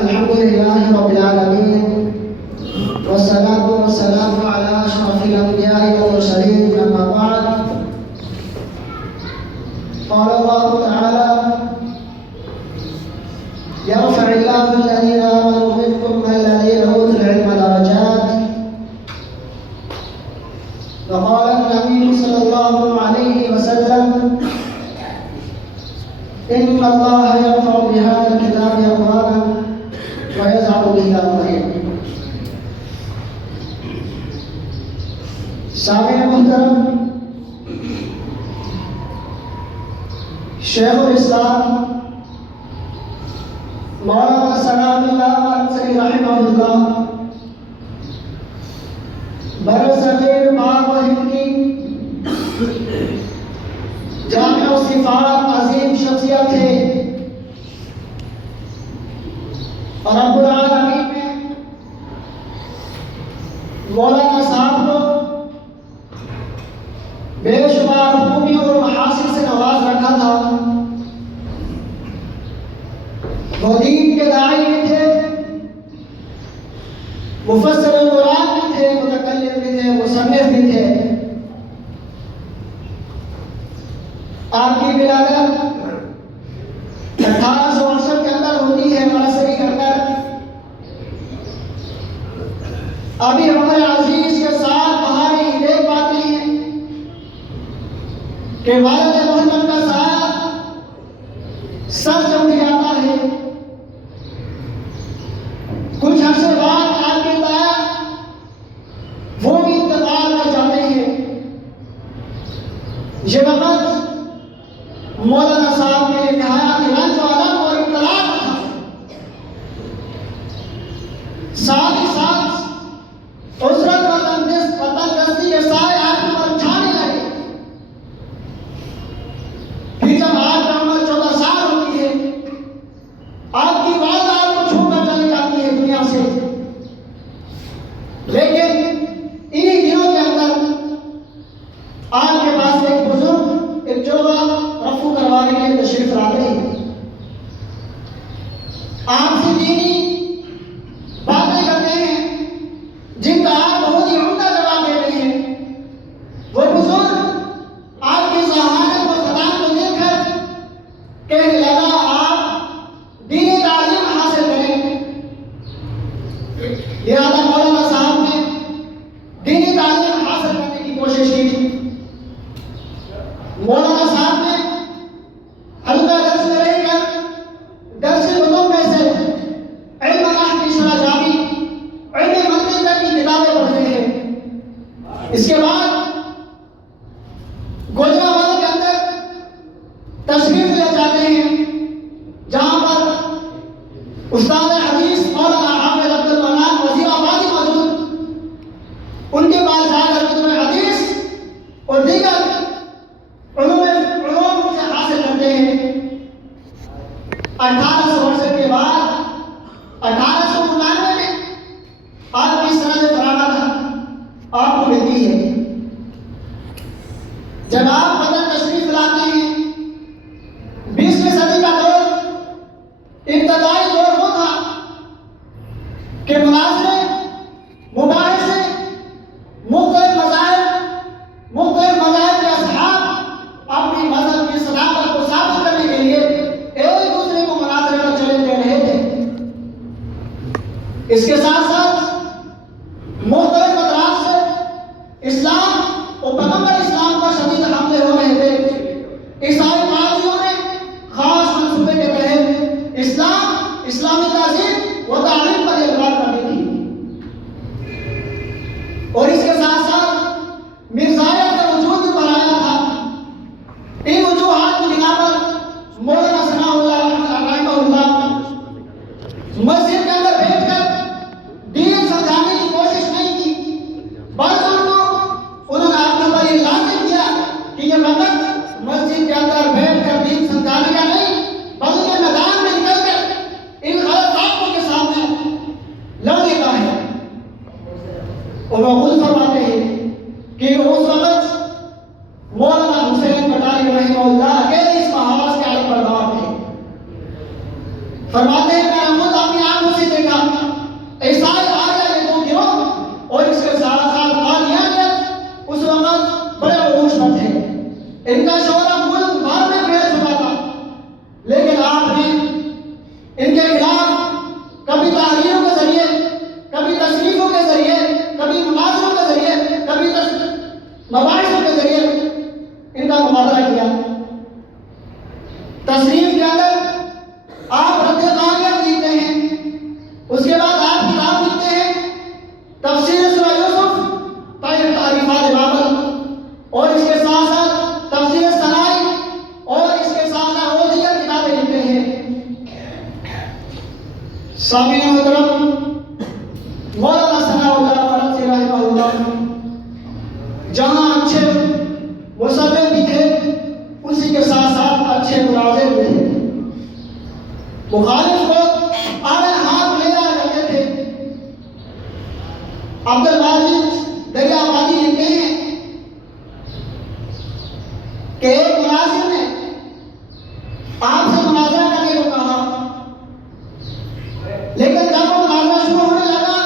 अल्हम्दुलिल्लाहि रब्बिल आलमीन वस्सलातु वस्सलामु अला अशरफिल अंबिया'i वल मुरसलीन अम्मा बाद क़ाल अल्लाहु तआला यरफ़इल्लाहु अल्लज़ीना आमनू मिनकुम वल्लज़ीना ऊतुल इल्मा दरजात व क़ाल an-नबी सल्लल्लाहु अलैहि वसल्लम इन्ना अल्लाह यरफ़उ बिहाज़ल किताबि अक़वामन व यज़अउ बिही आख़रीन। सामिन मुहतरम, शेखुल इस्लाम मौलाना सनाउल्लाह अलअज़हरी रहमहुल्लाह बरसग़ीर पाक व हिंद की जामिअ सिफ़ात अज़ीम शख्सियत थे और रब्बुल आलमीन ने मौलाना साहब को बेशुमार खूबियों और महासिन से नवाज रखा था। वो दीन के दाई भी थे, मुफस्सिर कुरान भी थे, मुतकल्लिम भी थे, मुसन्निफ भी थे। आपकी विलादत 1868 के अंदर होती है बरसरी के अंदर। अभी हमारे अजीज के साथ बाहर ही देख पाते हैं कि वालिद मोहम्मद का साथ सर से उठ जाता है। कुछ अर्से बाद आपके ताया वो भी इंतकाल कर जाते हैं। ये वक्त मौलाना साहब ने नहायत रंज आलम और इत्तलाअ था। साथ ही साथ उजरत व तंदुरुस्ती के साए आपके ऊपर छाने लगे। फिर जब आपकी उम्र 14 साल होती है, आपकी वालिदा आपको छोड़कर चली जाती है दुनिया से। लेकिन इन्हीं दिनों के अंदर आपके पास एक बुजुर्ग एक जोड़ा रफू करवाने के लिए तशरीफ लाते हैं। आपसे दीनी बातें करते हैं जिनका आप बहुत ही उम्दा जवाब देते हैं। वो बुजुर्ग आपकी ज़हानत व ख़दामत को देखकर कहने लगा, आप दीनी तालीम हासिल करें। लिहाजा मौलाना साहब ने दीनी तालीम हासिल करने की कोशिश की थी। मौलाना साहब ने हल्का दर्स में रहकर दर्स कुतुब में से इल्म नहव की शरह जामी, इल्म मंतिक़ तक की किताबें पढ़ते हैं। इसके बाद गुजरावाला के अंदर तशरीफ ले जाते हैं, जहां पर उस्ताद हदीस मौलाना हाफिज अब्दुल मन्नान वज़ीराबादी मौजूद। उनके पास जाकर कुतुब हदीस और दीगर उलूम से हासिल करते हैं। 1868 के बाद 1899 में आपकी सनद फरागत आपको मिलती है। जब आप वतन तशरीफ लाते हैं, 20वीं सदी का दौर, इब्तदाई दौर वो था कि मुनाज़रे, मुबाहिसे, मुख्तलिफ मज़ाहिब के असहाब अपनी मजहब की सदाकत को साबित करने के लिए एक दूसरे को मुनाज़रे का चैलेंज दे रहे थे। इसके साथ साथ मुख्तलिफ अतराफ से इस्लाम और पैगंबर इस्लाम पर शदीद हमले हो रहे थे। ईसाई पादरियों ने खास मंसूबे के तहत इस्लाम, इस्लामी तहज़ीब व तालीम पर इकरार कर दी थी। और इसके साथ साथ मिर्ज़ायत का वजूद भी बढ़ाया था। इन वजूहात की बिना पर मौलाना सनाउल्लाह रहमहुल्लाह मस्जिद के अंदर बैठकर दीन समझाने की कोशिश नहीं की, बल्कि उन्होंने आपके ऊपर ये लाजिम किया कि ये वक्त मस्जिद के अंदर बैठकर दीन समझाने का नहीं, बल्कि मैदान में निकलकर इन गलत बातों के सामने लड़ने का है। और वो खुद फरमाते हैं कि उस वक्त मौलाना हुसैन पटारी रहमहुल्लाह फरमाते हैं मैंने खुद अपनी आंखों से देखा ईसाई आ गया ये दो गिरोह और इसके साथ साथ कादियानियत उस वक्त बड़े उरूज पर थे। इनका शोहरा मुल्क भर में फैल चुका था, लेकिन आपने इनके खिलाफ कभी तहरीरों के जरिए, कभी तशरीफों के जरिए, कभी मुनाजरों के जरिए, कभी मबाहिसों के जरिए इनका मुकाबला किया। तशरीफ के अंदर आप रद्द कालियत लिखते हैं, उसके बाद आप किताब लिखते हैं तफसीर सूरह यूसुफ, तारीफात बाबल, और इसके साथ साथ तफसीर सनाई, और इसके साथ साथ और दीगर किताबें लिखते हैं। सामीन मुहतरम, मौलाना सनाउल्लाह फरसी रहमहुल्लाह जहां अच्छे मुसव्विर भी थे, उसी के साथ साथ अच्छे मुनाज़िर भी थे। मुखालिफ को आगे हाथ ले जाया करते थे। अब्दुल वाजिद दरियाबादी लिखते हैं कि एक मुनाज़िर ने आपसे मुनाज़रा करने को कहा, लेकिन जब वो मुनाज़रा शुरू होने लगा,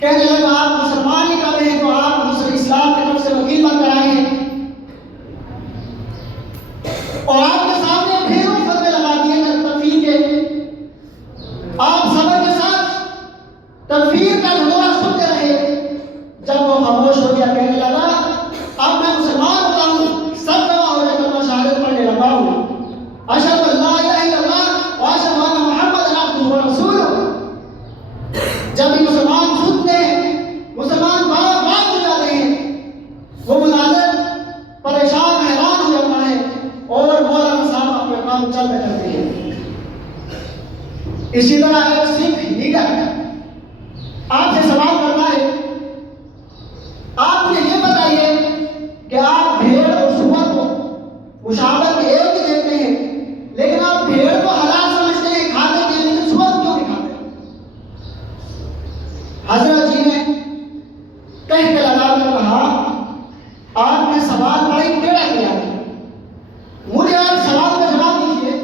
कहने लगा आप मुसलमान ही कब हैं तो आप मुस्लिम इस्लाम की तरफ से वकील बनकर आए हैं, और आपके सामने ढेरों फतवे लगा दिए तकफीर के। आप सबर के साथ तकफीर का ढोरा सुनते रहे। जब वो खामोश हो गया, कहने लगा अब मैं मुसलमान होता हूँ, सब गवाह हो जाकर मैं शहादत पढ़ने लगा हूँ, अशहदु अल्ला इलाहा इल्लल्लाह व अशहदु अन्ना मुहम्मदन अब्दुहु व रसूलुहु। जब भी मुसलमान सुनते हैं, मुसलमान बात हो जाते हैं, वो मुनाज़िर परेशान हैरान हो जाता है और मौलाना साहब अपने काम चल करते हैं। इसी तरह एक सिख लीडर आपसे सवाल करता है, आप मुझे ये बताइए कि आप भेड़ और सूअर को मुशाबहत में एक ही देखते हैं, लेकिन आप भेड़ को हलाल समझते हैं, खाते हैं, लेकिन सूअर क्यों नहीं खाते? हजरत जी ने कह के लगाकर कहा आपने सवाल बड़ा ही टेढ़ा किया है, मुझे आप सवाल का जवाब दीजिए।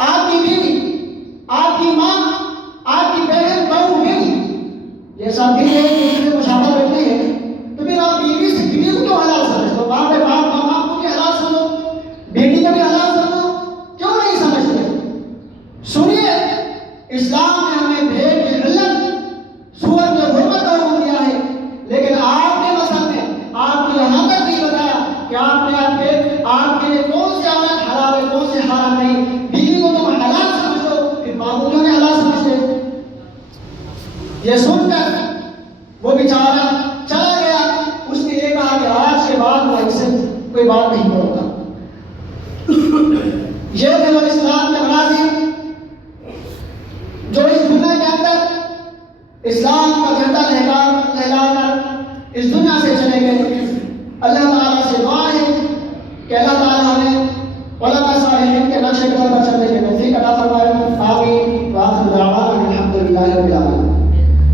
आपकी बीवी, आपकी माँ, आपकी बहन, बहू, बेटी, ये सब भी एक दूसरे को मुशाबहत रखते हैं, तो फिर आप बीवी से बीवी को क्यों हलाल समझते हो? बाप है बाप, माँ को भी हलाल समझो, बेटी को भी हलाल समझो, क्यों नहीं समझते? सुनिए, इस्लाम ने हमें भेड़ की इल्लत, सूअर की हुर्मत का हुक्म दिया है, लेकिन आपके मसलन में आपने यहाँ तक नहीं बताया कि आपके लिए कौन से औरत हलाल है, कौन से हराम नहीं। बीवी को तुम हलाल समझो, फिर बाबू क्यों नहीं हलाल समझते? ये सुनकर वो बेचारा चला गया। उसने ये कहा कि आज के बाद मैं इससे कोई बात नहीं करूंगा। ये थे वो इस्लाम के मुनाज़िर जो इस दुनिया के अंदर इस्लाम का झंडा लहराकर इस दुनिया से चले गए। अल्लाह ताला से दुआ है कि अल्लाह ताला हमें उलमा सालिहीन के नक्शे कदम पर चलने की तौफीक अता फरमाए। आमीन।